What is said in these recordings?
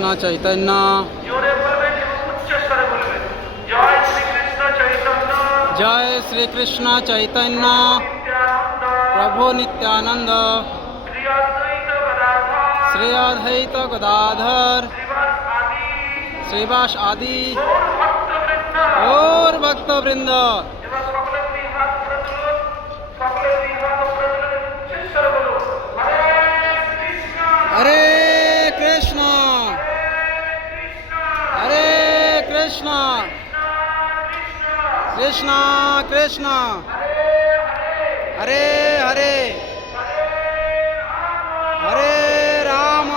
কৃষ্ণ চৈতন্য জোরে বলবেন এবং উচ্চস্বরে বলবেন জয় শ্রীকৃষ্ণ চৈতন্য জয় শ্রীকৃষ্ণ চৈতন্য নিত্যানন্দ প্রভু নিত্যানন্দ শ্রী অদ্বৈত গদাধর শ্রী অদ্বৈত গদাধর শ্রীবাস আদি শ্রীবাস আদি গৌর ভক্তবৃন্দ और ভক্তবৃন্দ এবার সকলে দুই হাত উপরে তুলুন সকলে দুই হাত উপরে তুলে উচ্চস্বরে বলুন হরে কৃষ্ণ হরে কৃষ্ণ কৃষ্ণ কৃষ্ণ হরে হরে হরে রাম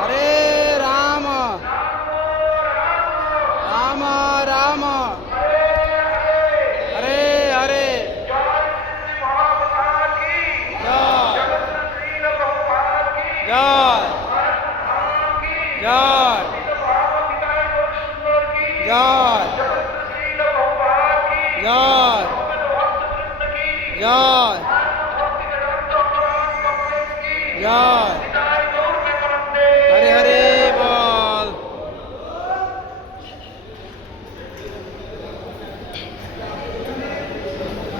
হরে রাম রাম রাম হরে হরে জয় জয় জয় জয় জয় জয়